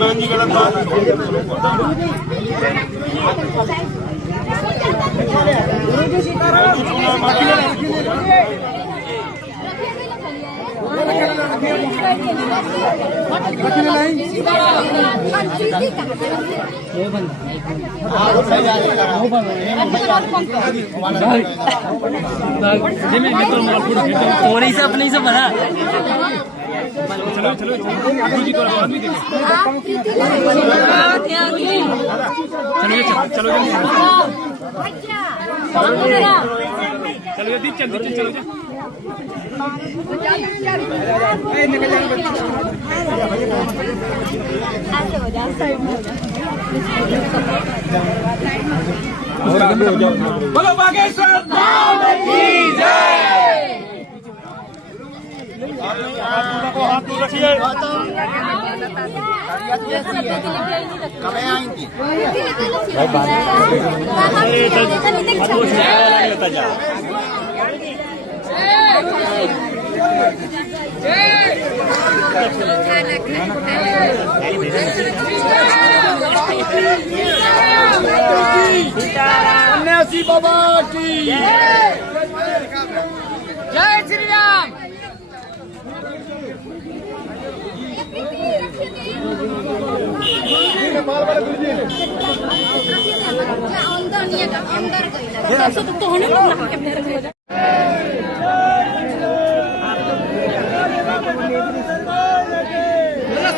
बहन जी गलत बात अपने से बना चलो चलो जी को आवाज भी देखे चलो चलो दीप चल चलो बोलो बागेश्वर धाम की जय। हाथ रखिए। कब आई थी? सन्यासी बाबा की जय श्री राम।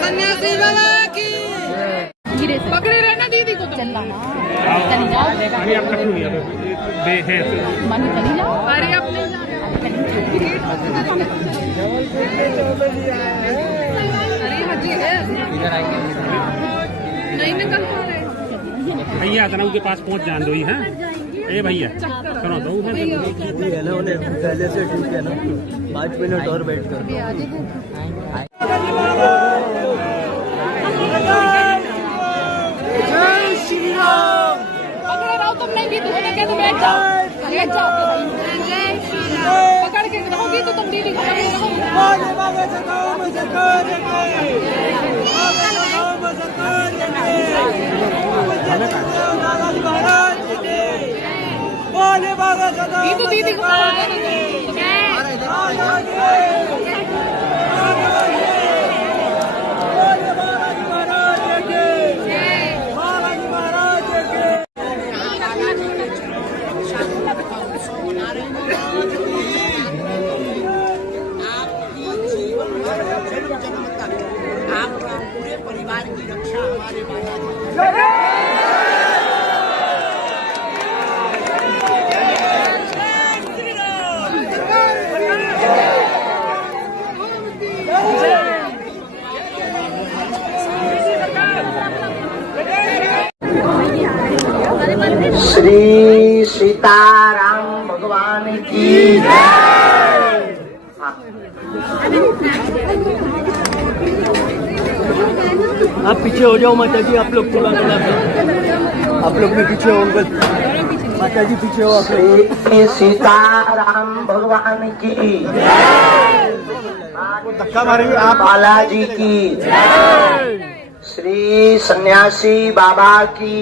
सन्यासी बाबा की पकड़े रहना दीदी को चलना चली जाओ मन चली जाओ। अरे अपने नहीं निकल पा रहे भैया तना उसके पास पहुंच जान दो ही है। ए भैया सुनो दो है ना उन्हें पहले से ठीक है ना 5 मिनट और वेट कर। जय श्री राम। पकड़े रहो तुम नहीं भी तो बैठ जाओ पकड़ के रहोगी तो तुम दीदी को दीदी को आपका पूरे परिवार की रक्षा हमारे बालाजी श्री सीताराम भगवान की आप पीछे हो जाओ माता जी। आप लोग थोड़ा थोड़ा आप लोग भी पीछे हो माता जी पीछे हो। श्री सीताराम भगवान की धक्का मारेंगे आप। बालाजी की श्री सन्यासी बाबा की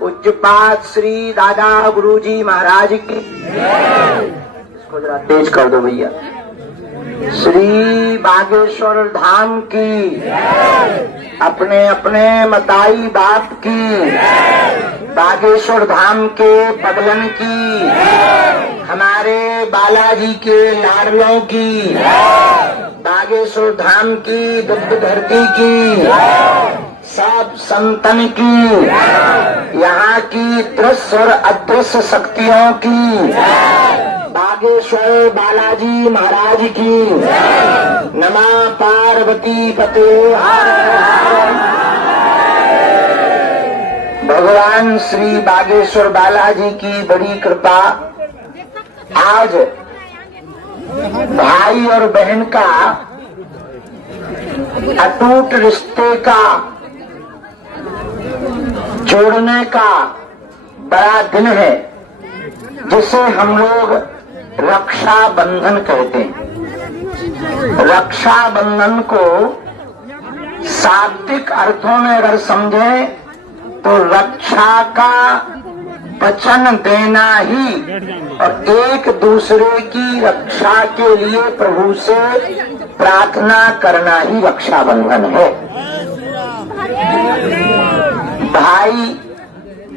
पूज्यपाद श्री दादा गुरुजी महाराज की। इसको जरा तेज कर दो भैया। श्री बागेश्वर धाम की अपने अपने मताई बाप की बागेश्वर धाम के पगलन की हमारे बालाजी के लाडलों की बागेश्वर धाम की दुग्ध धरती की सब संतन की यहाँ की दृश्य और अदृश्य शक्तियों की बागेश्वर बालाजी महाराज की नमः पार्वती पते। भगवान श्री बागेश्वर बालाजी की बड़ी कृपा आज भाई और बहन का अटूट रिश्ते का जोड़ने का बड़ा दिन है जिसे हम लोग रक्षा बंधन कहते हैं। रक्षा बंधन को शाब्दिक अर्थों में अगर समझें तो रक्षा का वचन देना ही और एक दूसरे की रक्षा के लिए प्रभु से प्रार्थना करना ही रक्षाबंधन है। भाई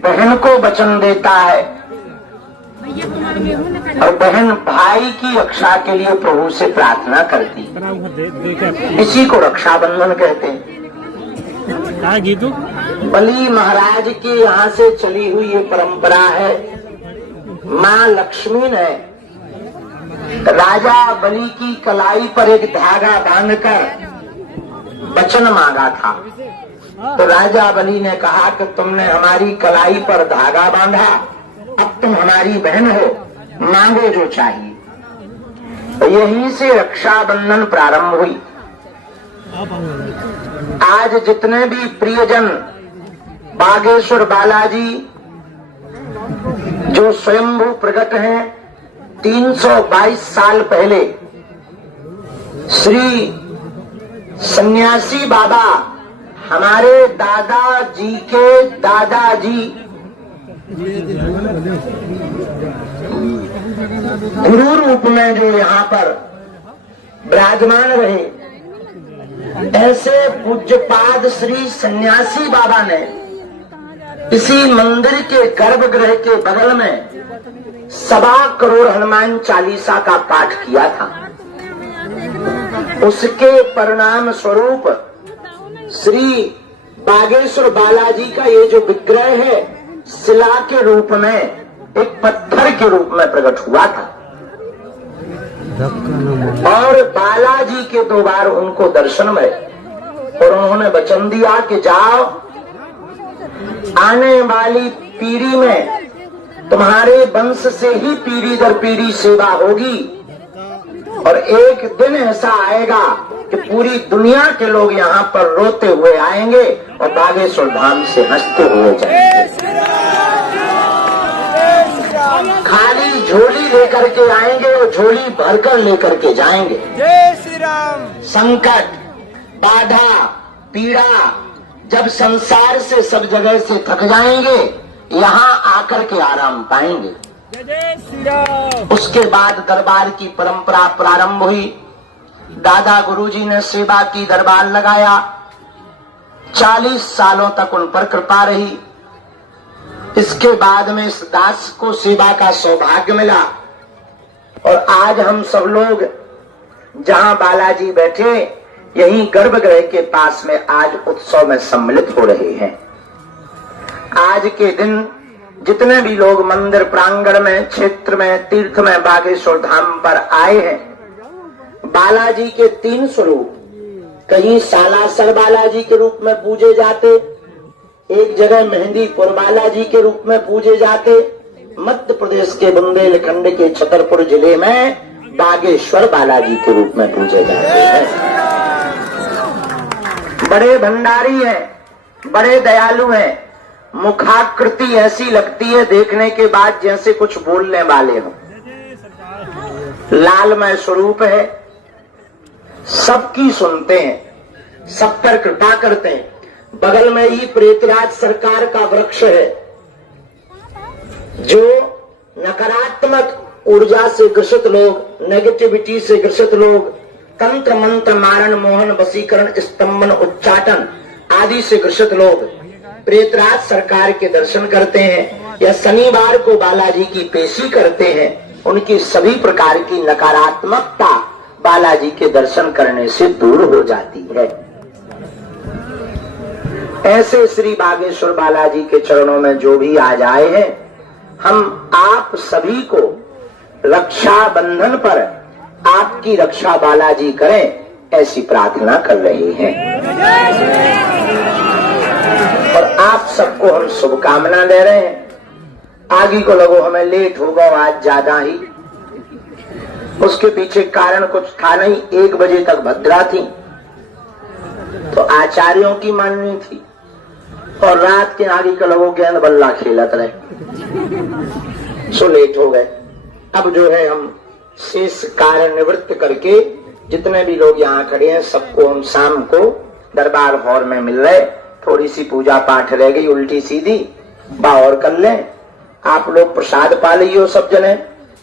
बहन को वचन देता है और बहन भाई की रक्षा के लिए प्रभु से प्रार्थना करती है। इसी को रक्षाबंधन कहते हैं। बलि महाराज के यहाँ से चली हुई ये परंपरा है। माँ लक्ष्मी ने राजा बलि की कलाई पर एक धागा बांधकर वचन मांगा था। तो राजा बलि ने कहा कि तुमने हमारी कलाई पर धागा बांधा, अब तुम हमारी बहन हो, मांगो जो चाहिए। तो यहीं से रक्षाबंधन प्रारंभ हुई। आज जितने भी प्रियजन बागेश्वर बालाजी जो स्वयंभू प्रकट हैं, 322 साल पहले श्री सन्यासी बाबा हमारे दादाजी के दादाजी गुरु रूप में जो यहाँ पर विराजमान रहे, ऐसे पूज्यपाद श्री सन्यासी बाबा ने इसी मंदिर के गर्भगृह के बगल में 1.25 करोड़ हनुमान चालीसा का पाठ किया था। उसके परिणाम स्वरूप श्री बागेश्वर बालाजी का ये जो विग्रह है शिला के रूप में, एक पत्थर के रूप में प्रकट हुआ था। और बालाजी के 2 बार उनको दर्शन मिले और उन्होंने वचन दिया कि जाओ, आने वाली पीढ़ी में तुम्हारे वंश से ही पीढ़ी दर पीढ़ी सेवा होगी और एक दिन ऐसा आएगा कि पूरी दुनिया के लोग यहाँ पर रोते हुए आएंगे और बागेश्वर धाम से हंसते हुए जाएंगे। खाली झोली लेकर के आएंगे और झोली भरकर लेकर के जाएंगे। जय श्री राम। संकट, बाधा, पीड़ा जब संसार से सब जगह से थक जाएंगे, यहाँ आकर के आराम पाएंगे। जय श्री राम। उसके बाद दरबार की परंपरा प्रारंभ हुई। दादा गुरुजी ने सेवा की, दरबार लगाया। 40 सालों तक उन पर कृपा रही। इसके बाद में इस दास को सेवा का सौभाग्य मिला और आज हम सब लोग जहां बालाजी बैठे, यही गर्भगृह के पास में आज उत्सव में सम्मिलित हो रहे हैं। आज के दिन जितने भी लोग मंदिर प्रांगण में, क्षेत्र में, तीर्थ में बागेश्वर धाम पर आए हैं, बालाजी के 3 स्वरूप, कहीं सालासर बालाजी के रूप में पूजे जाते, एक जगह मेहंदीपुर बालाजी के रूप में पूजे जाते, मध्य प्रदेश के बुंदेलखंड के छतरपुर जिले में बागेश्वर बालाजी के रूप में पूजे जाते हैं। बड़े भंडारी हैं, बड़े दयालु हैं। मुखाकृति ऐसी लगती है देखने के बाद जैसे कुछ बोलने वाले हो। लालमय स्वरूप है, सबकी सुनते हैं, सब पर कृपा करते हैं। बगल में ही प्रेतराज सरकार का वृक्ष है जो नकारात्मक ऊर्जा से ग्रसित लोग, नेगेटिविटी से ग्रसित लोग, तंत्र मंत्र मारण मोहन वशीकरण स्तंभन उच्चाटन आदि से ग्रसित लोग प्रेतराज सरकार के दर्शन करते हैं या शनिवार को बालाजी की पेशी करते हैं। उनकी सभी प्रकार की नकारात्मकता बालाजी के दर्शन करने से दूर हो जाती है। ऐसे श्री बागेश्वर बालाजी के चरणों में जो भी आज आए हैं, हम आप सभी को रक्षा बंधन पर आपकी रक्षा बालाजी करें, ऐसी प्रार्थना कर रहे हैं। और आप सबको हम शुभकामना दे रहे हैं। आगे को लगो हमें लेट होगा आज ज्यादा ही, उसके पीछे कारण कुछ था नहीं। 1 बजे तक भद्रा थी तो आचार्यों की माननी थी और रात के आगे कल वो गेंद बल्ला खेलत रहे, सो लेट हो गए। अब जो है हम शेष कार्य निवृत्त करके जितने भी लोग यहाँ खड़े हैं सबको हम शाम को दरबार हॉल में मिल रहे। थोड़ी सी पूजा पाठ रह गई उल्टी सीधी, बा और कर लें। आप लोग प्रसाद पा लियो सब जने,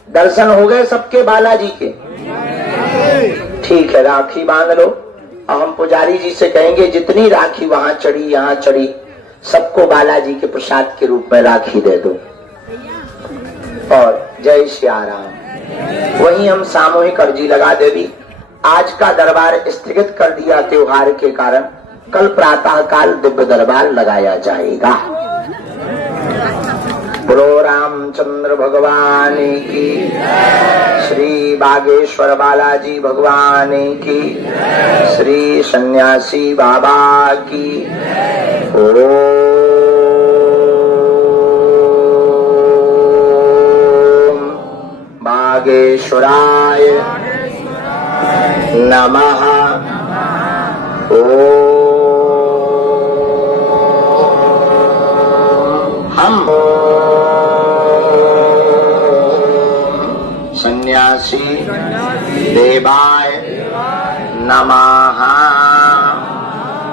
दर्शन हो गए सबके बालाजी के, ठीक है। राखी बांध लो। अब हम पुजारी जी से कहेंगे जितनी राखी वहां चढ़ी यहाँ चढ़ी सबको बालाजी के प्रसाद के रूप में राखी दे दो। और जय श्री राम। वहीं हम सामूहिक अर्जी लगा देवी। आज का दरबार स्थगित कर दिया त्योहार के कारण, कल प्रातः काल दिव्य दरबार लगाया जाएगा। बोलो रामचंद्र भगवान की, श्री बागेश्वर बालाजी भगवान की, श्री सन्यासी बाबा की। ओम बागेश्वराय नमः। ओम हम सन्यासी देवाय नमः।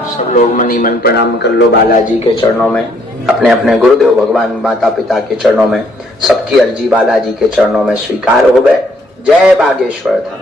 सब लोग मनी मन प्रणाम कर लो बालाजी के चरणों में, अपने अपने गुरुदेव भगवान माता पिता के चरणों में। सबकी अर्जी बालाजी के चरणों में स्वीकार हो गए। जय बागेश्वर धाम।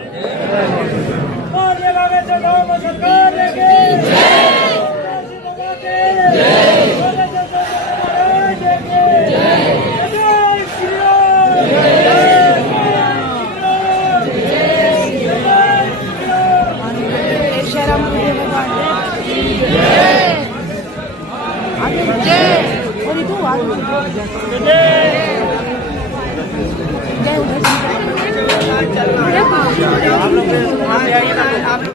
आप लोग